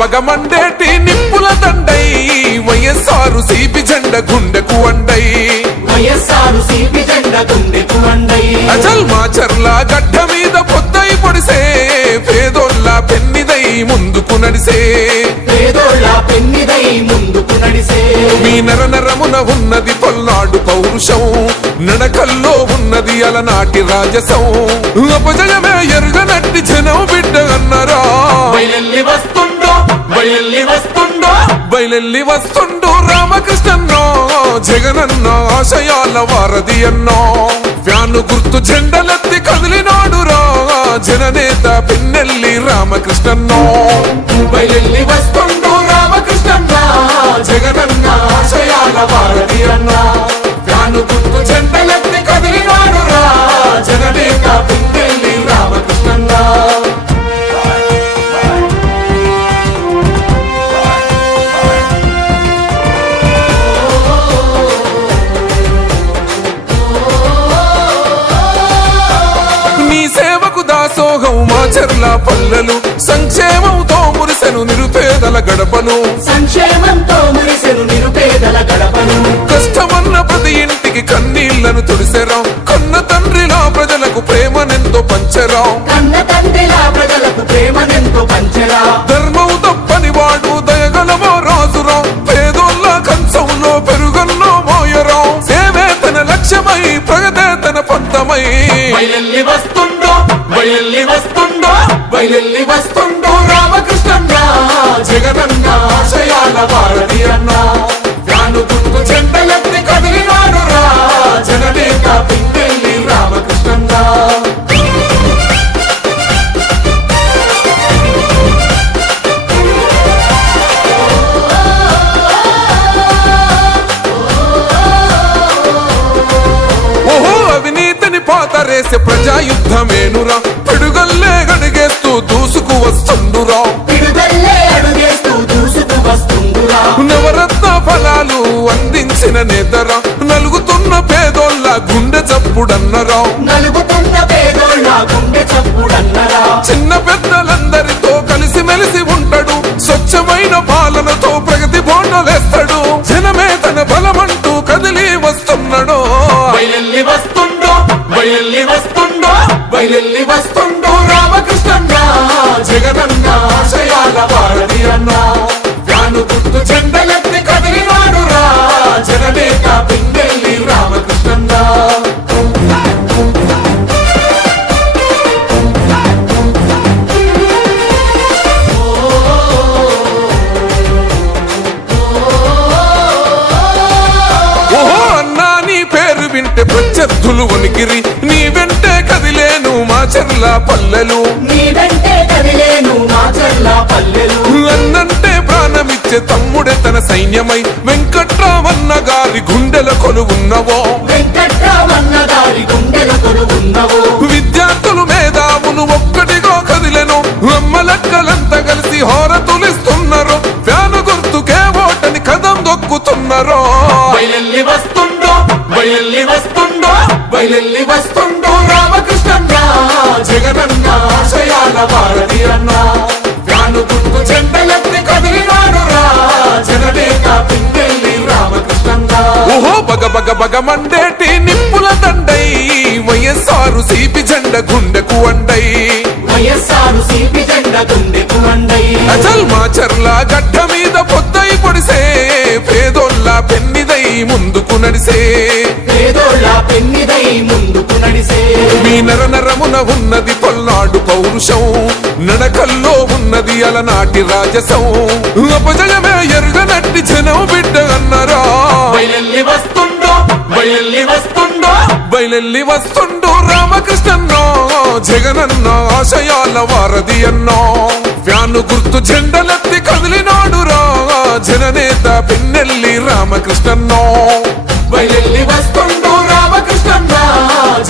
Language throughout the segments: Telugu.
బగ మండేటి నిప్పుల దండై వైఎస్ఆర్ సిపి జెండ గుండెకు వండై అచల్ మాచర్ల గడ్డ మీద పొద్దై పొడిసే పేదోళ్ళ పెన్నిదై ముందుకు నడిసే మీ నర నరమున ఉన్నది పల్నాడు పౌరుషం నడకల్లో ఉన్నది అలనాటి రాజసం అపజయమే ఎరుగనట్టి జనం బిడ్డ అన్నరా బయలెల్లి వస్తుండో రామకృష్ణన్నో జగనన్న ఆశయాల వారధి అన్నో ఫ్యాను గుర్తు జెండలెత్తి కదిలినాడురా జననేత పిన్నెల్లి రామకృష్ణన్నో బయలెల్లి వస్తుండో రామకృష్ణన్న జగనన్న ఆశయాల వారధి అన్నో ఫ్యాను గుర్తు జెండలెత్తి కదిలినాడురా జననేత పిన్నెల్లి రామకృష్ణన్న దాసోహం మాచర్ల పల్లెలు సంక్షేమంతో మురిసెను నిరుపేదల గడపను కష్టమన్న ప్రతి ఇంటికి కన్నీళ్లను తుడిసెరా కన్న తండ్రిలా ప్రజలకు ప్రేమనెంతో పంచరా ధర్మం తప్పని వాడు దయగలమో రాజురా పేదోళ్ళ కంచంలో పెరుగన్నో మోయరా సేవే తన లక్ష్యమై ప్రగతే తన పంతమై బయలెల్లి వస్తుండో రామకృష్ణన్న జగనన్న ఆశయాల వారధి అన్న ఫ్యాను గుర్తు జెండలెత్తి కదిలినాడు రా జననేత పిన్నెల్లి రామకృష్ణన్న ఓహో అవినీతిని పాతరేసే ప్రజాయుద్ధమేనురా పిడుగల్లే గడిగేస్తూ దూసుకు వస్తుండురా నవరత్న ఫలాలు అందించిన నేతరా నలుగుతున్న పేదోళ్ళ గుండె చప్పుడన్నరా చిన్న పెద్దలందరితో కలిసి మెలిసి ఉంటాడు స్వచ్ఛమైన పాలనతో ప్రగతి బోండలేస్తాడు జనమే తన బలమంటూ కదిలి వస్తున్నాడు బయలెల్లి వస్తుండో రామకృష్ణన్న జగనన్న ఆశయాల వారధి అన్న ఫ్యాను గుర్తు జెండలెత్తి కదిలినాడు రా జననేత పిన్నెల్లి రామకృష్ణన్న ఓహో అన్నా నీ పేరు వింటే ప్రత్యర్థులు వణికిరి నీ వెంటే కదిలేను మాచర్ల పల్లెలు అన్నంటే ప్రాణమిచ్చే తమ్ముడే తన సైన్యమై వెంకట్రామన్న గారి గుండెల కొలువున్నవో విద్యార్థులు మేధావులు ఒక్కటిగా కదిలెను అమ్మలక్కలంతా కలిసి హోరతులిస్తున్నారు ఫ్యాను గుర్తుకే ఓటని కదం దొక్కుతున్నారు బయలెల్లి వస్తుండో రామకృష్ణన్న జగనన్న ఆశయాల వారధి అన్న ఫ్యాను గుర్తు జెండలెత్తి కదిలినాడు రా జననేత పిన్నెల్లి రామకృష్ణన్న ఓహో బగ మండేటి నిప్పుల దండై వైఎస్ఆర్ సిపి జెండ గుండెకు వండై అచల్ మాచర్ల గడ్డ మీద పొద్దై పొడిసే పేదోళ్ళ పెన్నిదై ముందుకు నడిసే మీ నర నరమున ఉన్నది పల్నాడు పౌరుషం నడకల్లో ఉన్నది అలనాటి రాజసం అపజయమే ఎరుగనట్టి జనం బిడ్డ అన్నరా బయలెల్లి వస్తుండో రామకృష్ణన్నో జగనన్న ఆశయాల వారధి అన్నో ఫ్యాను గుర్తు జెండలెత్తి కదిలినాడురా జననేత పిన్నెల్లి రామకృష్ణన్నో బయలెల్లి వస్తుండో రామకృష్ణన్న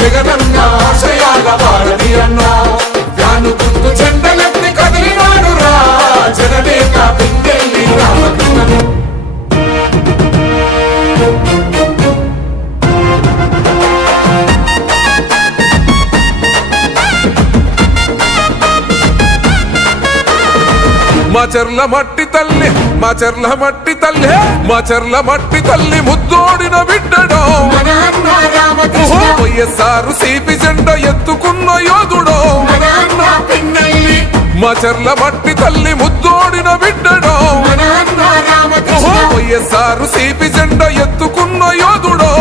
జగనన్న ఆశయాల వారధి అన్నో ఫ్యాను గుర్తు జెండలెత్తి కదిలినాడురా జననేత పిన్నెల్లి రామకృష్ణన్నో మా మాచర్ల మట్టి తల్లి మాచర్ల మట్టి తల్లి మాచర్ల మట్టి తల్లి ముద్దోడిన బిడ్డడో వైఎస్ఆర్ సిపి జెండా ఎత్తుకున్న యోధుడో మాచర్ల మట్టి తల్లి ముద్దోడిన బిడ్డడో వైఎస్ఆర్ సిపి జెండా ఎత్తుకున్న యోధుడో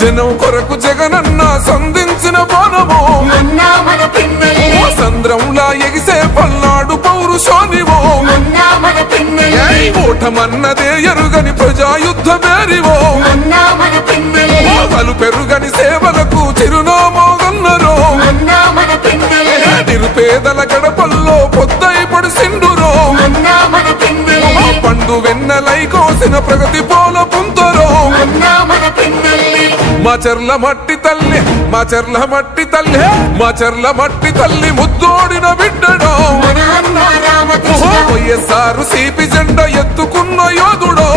జనం కొరకు జగనన్న సంధించిన బాణమో సంద్రంలా ఎగిసే పల్నాడు పౌరుషోనివో ఓటమన్నదే ఎరుగని ప్రజాయుద్ధ మేరివో పలు పెరుగని సేవలకు చిరునామోగన్నరో నిరుపేదల గడపల్లో పొద్దై పడిసిండురో పండు వెన్నెలై కోసిన ప్రగతి పోల పుంతరో మాచర్ల మట్టి తల్లి మాచర్ల మట్టి తల్లి మాచర్ల మట్టి తల్లి ముద్దోడిన బిడ్డడో వైఎస్ఆర్ సిపి జెండా ఎత్తుకున్న యోధుడో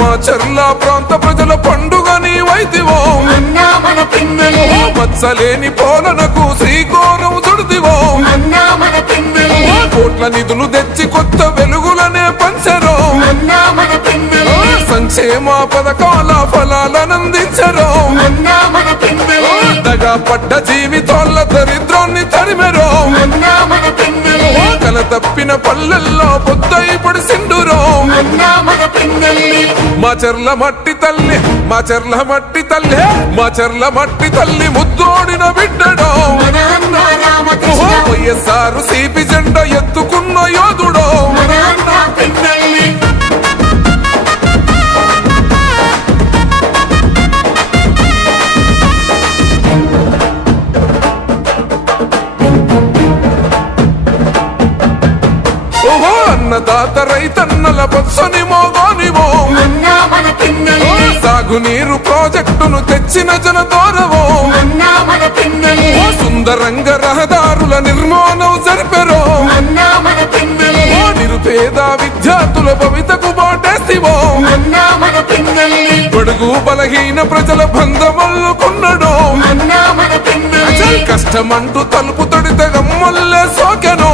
మాచర్ల ప్రాంత ప్రజల పండుగ నీవైతివో మత్సలేని పోలనకు శ్రీకోరం చుడిదివో కోట్ల నిధులు తెచ్చి కొత్త వెలుగులనే పంచరో సంక్షేమ పథకాల ఫలాలనందించరో దగా పడ్డ జీవితాల దరిద్రాన్ని తరిమెరో కల తప్పిన పల్లెల్లో పొద్దై పడిసిండురో మాచర్ల మట్టి తల్లి మాచర్ల మట్టి తల్లి మాచర్ల మట్టి తల్లి ముద్దోడిన బిడ్డడో వైఎస్ఆర్ సిపి జెండా ఎత్తుకున్న యోధుడో అన్నదాత రైతన్నల బొత్సని మోగోనివో సాగునీరు ప్రాజెక్టును తెచ్చిన జనదోరవో సుందరంగ రహదారుల నిర్మాణం జరిపెరో నిరుపేద విద్యార్థుల భవితకు బాటేసివో బడుగు బలహీన ప్రజల బంధమల్లుకున్నడో కష్టమంటూ తలుపు తొడితే గమ్మల్లే సోకెనో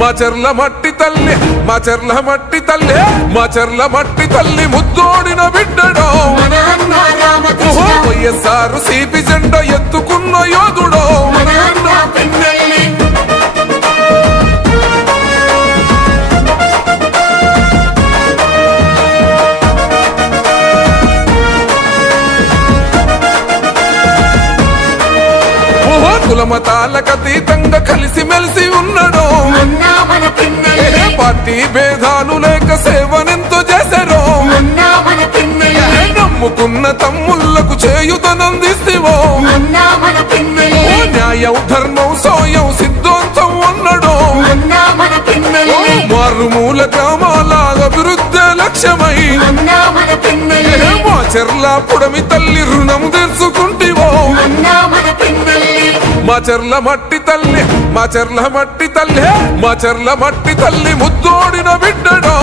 మాచర్ల మట్టి తల్లి మాచర్ల మట్టి తల్లి మాచర్ల మట్టి తల్లి ముద్దోడిన బిడ్డడో వైఎస్ఆర్ సిపి జెండా ఎత్తుకున్న యోధుడో కులమతాలకు అతీతంగా కలిసి మెలిసి ఉన్నాడో పార్టీ భేదాలు లేక సేవనెంతో చేశారో నమ్ముకున్న తమ్ముళ్లకు చేయుతనందిస్తేవో న్యాయం ధర్మం సోయం సిద్ధాంతం అన్నాడో మారుమూల గ్రామాల అభివృద్ధి లక్ష్యమై మాచర్ల పుడమి తల్లి రుణం తెచ్చుకుంటివో మాచర్ల మట్టి తల్లి మాచర్ల మట్టి తల్లి మాచర్ల మట్టి తల్లి ముద్దోడిన బిడ్డడో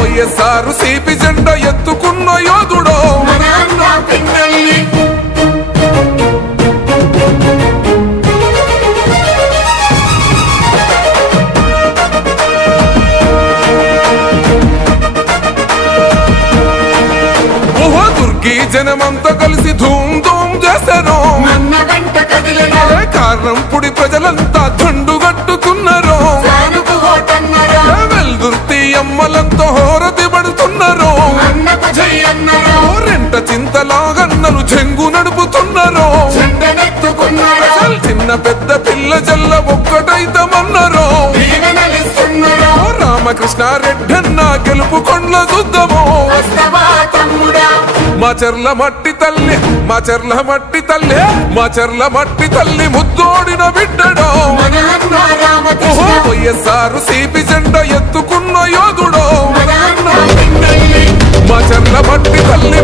వైఎస్ఆర్ సిపి జెండా ఎత్తుకున్న యోధుడో జనమంతా కలిసి ధూమ్ ధూమ్ చేశారో కారణంపుడి ప్రజలంతా దండుగట్టుకున్నారో వెల్దుర్తి అమ్మలంతా హోరతి పడుతున్నారో రెంట చింతలాగన్నలు చెంగు నడుపుతున్నారో చిన్న పెద్ద పిల్ల జల్ల ఒక్కటైతమన్నారో రామకృష్ణారెడ్డి రెడ్డన్న గెలుపు కొండ్ల చూద్దాము మా చెర్ల మట్టి తల్లి మా చెర్ల మట్టి తల్లి మా చెర్ల మట్టి తల్లి ముద్దోడిన బిడ్డడో వైఎస్ఆర్ సిపి జెండా ఎత్తుకున్న యోధుడో మా చెర్ల మట్టి తల్లి